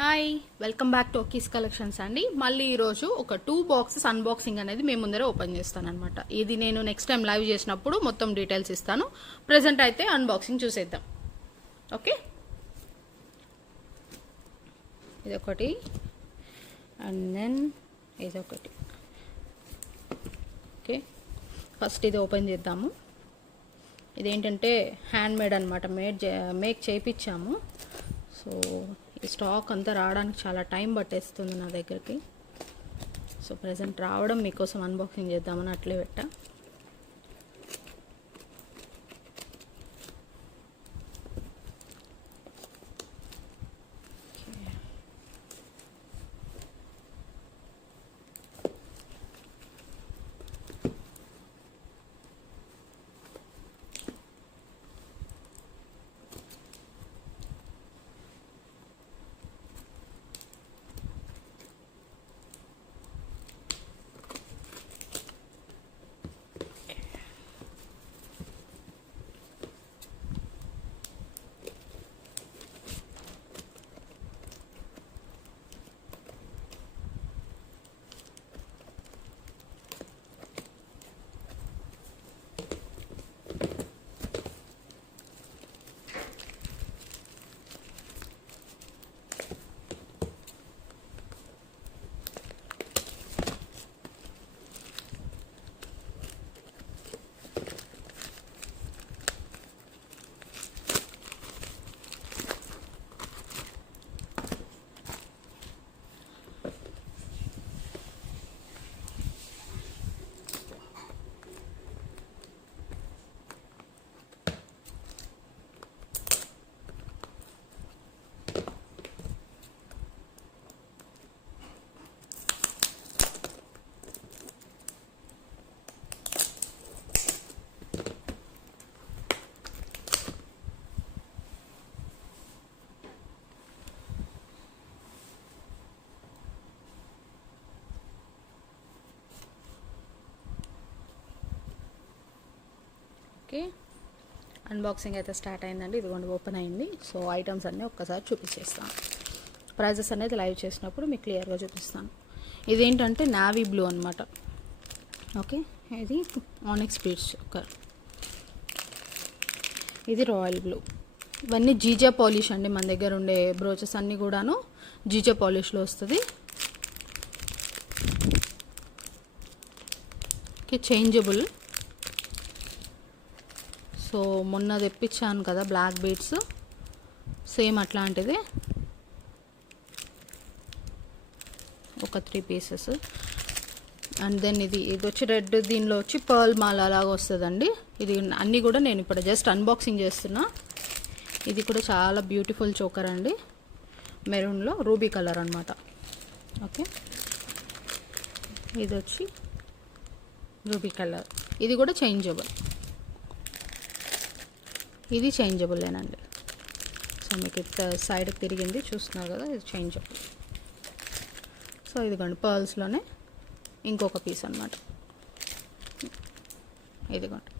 Hi, welcome back to Okies collections అండి. మళ్ళీ ఈరోజు ఒక 2 బాక్సెస్ అన్బాక్సింగ్ అనేది మేము ముందరే ఓపెన్ చేస్తాను అనమాట. ఇది నేను నెక్స్ట్ టైం లైవ్ చేసినప్పుడు మొత్తం డీటెయిల్స్ ఇస్తాను. ప్రెజెంట్ అయితే అన్బాక్సింగ్ చూసేద్దాం. ఓకే, ఇదొకటి అండ్ దెన్ ఇదొకటి. ఓకే, ఫస్ట్ ఇది ఓపెన్ చేద్దాము. ఇదేంటంటే హ్యాండ్ మేడ్ అనమాట, మేక్ చేయించాము. సో ఈ స్టాక్ అంతా రావడానికి చాలా టైం పట్టేస్తుంది నా దగ్గరికి. సో ప్రజెంట్ రావడం మీకోసం అన్బాక్సింగ్ చేద్దామని అట్లే పెట్టా. ఓకే, అన్బాక్సింగ్ అయితే స్టార్ట్ అయిందండి. ఇదిగోండి ఓపెన్ అయింది. సో ఐటమ్స్ అన్నీ ఒక్కసారి చూపించేస్తాను. ప్రైజెస్ అనేది లైవ్ చేసినప్పుడు మీకు క్లియర్గా చూపిస్తాను. ఇదేంటంటే నావీ బ్లూ అనమాట. ఓకే, ఇది ఆనిక్స్ బీడ్స్ కుక్కర్. ఇది రాయల్ బ్లూ. ఇవన్నీ జీజే పాలిష్ అండి. మన దగ్గర ఉండే బ్రోచెస్ అన్నీ కూడాను జీజే పాలిష్లో వస్తుంది. Okay, changeable. సో మొన్న తెప్పించాను కదా బ్లాక్ బీడ్స్, సేమ్ అట్లాంటిది ఒక 3 పీసెస్. అండ్ దెన్ ఇది వచ్చి రెడ్, దీనిలో వచ్చి పర్ల్ మాల అలాగా వస్తుందండి. ఇది అన్నీ కూడా నేను ఇప్పుడు జస్ట్ అన్బాక్సింగ్ చేస్తున్నా. ఇది కూడా చాలా బ్యూటిఫుల్ చోకర్ అండి, మెరూన్లో రూబీ కలర్ అనమాట. ఓకే, ఇది వచ్చి రూబీ కలర్. ఇది కూడా చేంజబుల్. ఇది చేంజబుల్లేనండి. సో మీకు సైడ్కి తిరిగింది చూస్తున్నారు కదా, ఇది చేంజబుల్. సో ఇదిగోండి పర్ల్స్లోనే ఇంకొక పీస్ అనమాట. ఇదిగోండి.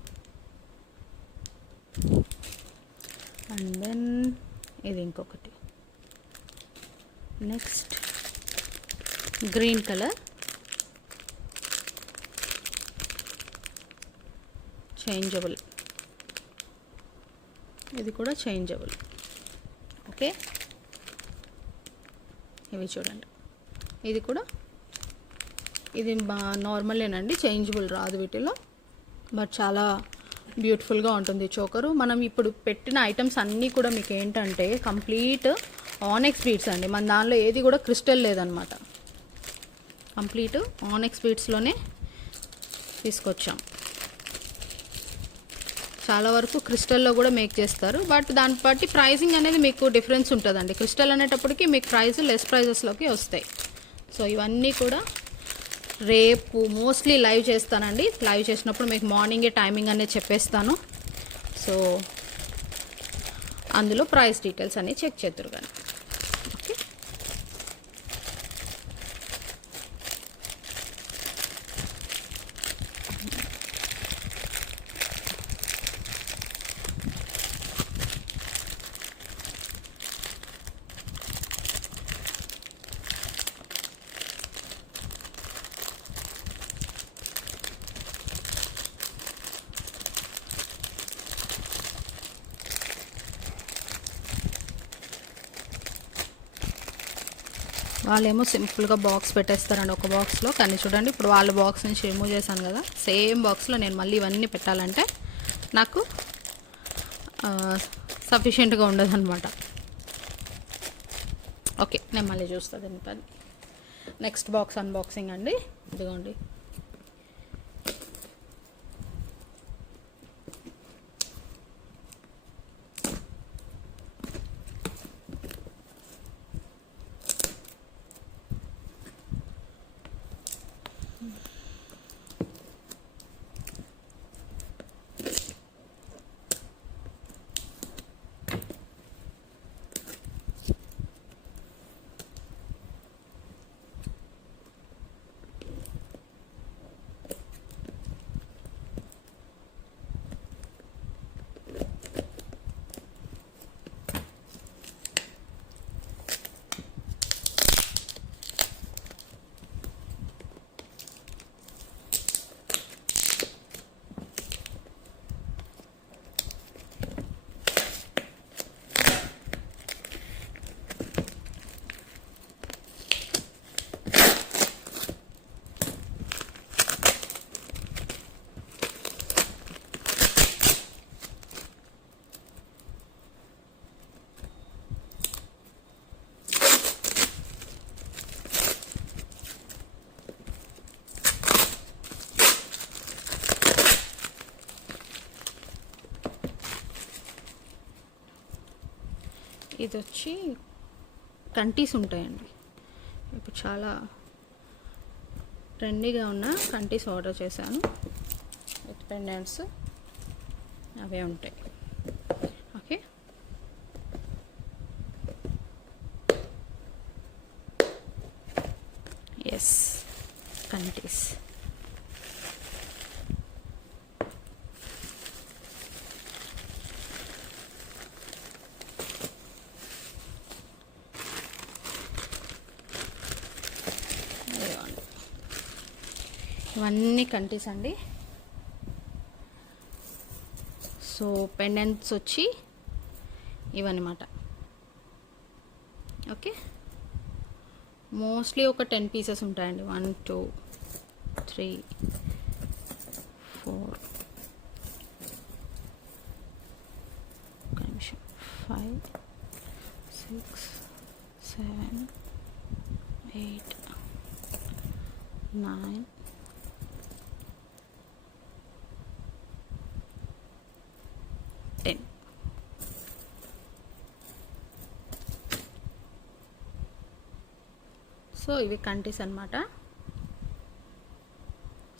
అండ్ దెన్ ఇది ఇంకొకటి. Next green colour changeable. ఇది కూడా చేంజబుల్. ఓకే, ఇవి చూడండి. ఇది కూడా ఇది నార్మలేనండి, చేంజబుల్ రాదు వీటిలో, బట్ చాలా బ్యూటిఫుల్గా ఉంటుంది చోకరు. మనం ఇప్పుడు పెట్టిన ఐటమ్స్ అన్నీ కూడా మీకు ఏంటంటే కంప్లీట్ ఆనెక్స్ బీడ్స్ అండి. మన దానిలో ఏది కూడా క్రిస్టల్ లేదనమాట. కంప్లీట్ ఆనెక్స్ బీడ్స్లోనే తీసుకొచ్చాం. చాలా వరకు క్రిస్టల్లో కూడా మేక్ చేస్తారు, బట్ దాన్ని బట్టి ప్రైజింగ్ అనేది మీకు డిఫరెన్స్ ఉంటుందండి. క్రిస్టల్ అనేటప్పటికి మీకు ప్రైస్ లెస్ ప్రైజెస్లోకి వస్తాయి. సో ఇవన్నీ కూడా రేపు మోస్ట్లీ లైవ్ చేస్తానండి. లైవ్ చేసినప్పుడు మీకు మార్నింగే టైమింగ్ అనేది చెప్పేస్తాను. సో అందులో ప్రైస్ డీటెయిల్స్ అన్నీ చెక్ చేద్దరు కానీ. ఓకే, వాళ్ళేమో సింపుల్గా బాక్స్ పెట్టేస్తారండి ఒక బాక్స్లో. కానీ చూడండి ఇప్పుడు వాళ్ళ బాక్స్ నుంచి రిమూవ్ చేశాను కదా, సేమ్ బాక్స్లో నేను మళ్ళీ ఇవన్నీ పెట్టాలంటే నాకు సఫిషియెంట్గా ఉండదన్నమాట. ఓకే, నేను మళ్ళీ చూస్తాను దీని పని. నెక్స్ట్ బాక్స్ అన్బాక్సింగ్ అండి. ఇదిగోండి, ఇది వచ్చి కంటీస్ ఉంటాయండి. ఇప్పుడు చాలా ట్రెండీగా ఉన్న కంటీస్ ఆర్డర్ చేశాను విత్ పెండెంట్స్, అవే ఉంటాయి. ఓకే, ఎస్, కంటీస్. ఇవన్నీ కంటీస్ అండి. సో పెండెంట్స్ వచ్చి ఇవన్నమాట. ఓకే, మోస్ట్లీ ఒక 10 పీసెస్ ఉంటాయండి. 1 2 3 4 5 6 7 8 9 10. సో ఇవి కంటీస్ అన్నమాట.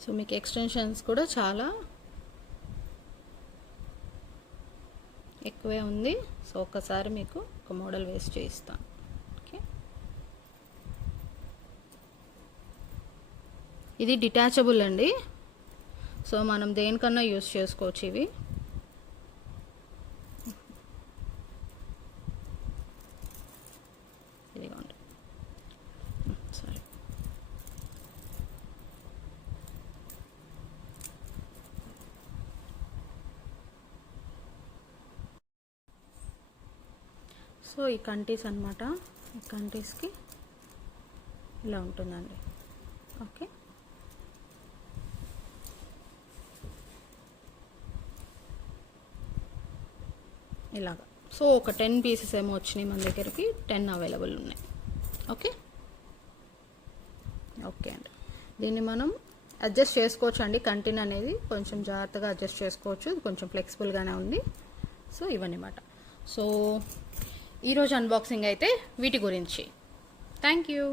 సో మీకు ఎక్స్టెన్షన్స్ కూడా చాలా ఎక్కువే ఉంది. సో ఒక్కసారి మీకు ఒక మోడల్ వేస్ట్ చేయిస్తాను. ఓకే, ఇది డిటాచబుల్ అండి. సో మనం దేనికన్నా యూస్ చేసుకోవచ్చు ఇవి. ఇదిగోండి, సారీ. సో ఈ కంటీస్ అన్నమాట. ఈ కంటీస్కి ఇలా ఉంటుందండి. ఓకే, ఇలాగా. సో ఒక 10 పీసెస్ ఏమో వచ్చినాయి మన దగ్గరికి, 10 అవైలబుల్ ఉన్నాయి. ఓకే, ఓకే అండి. దీన్ని మనం అడ్జస్ట్ చేసుకోవచ్చు అండి. కంటిన్ అనేది కొంచెం జాగ్రత్తగా అడ్జస్ట్ చేసుకోవచ్చు, కొంచెం ఫ్లెక్సిబుల్గానే ఉంది. సో ఇవన్నమాట. సో ఈరోజు అన్బాక్సింగ్ అయితే వీటి గురించి. Thank you.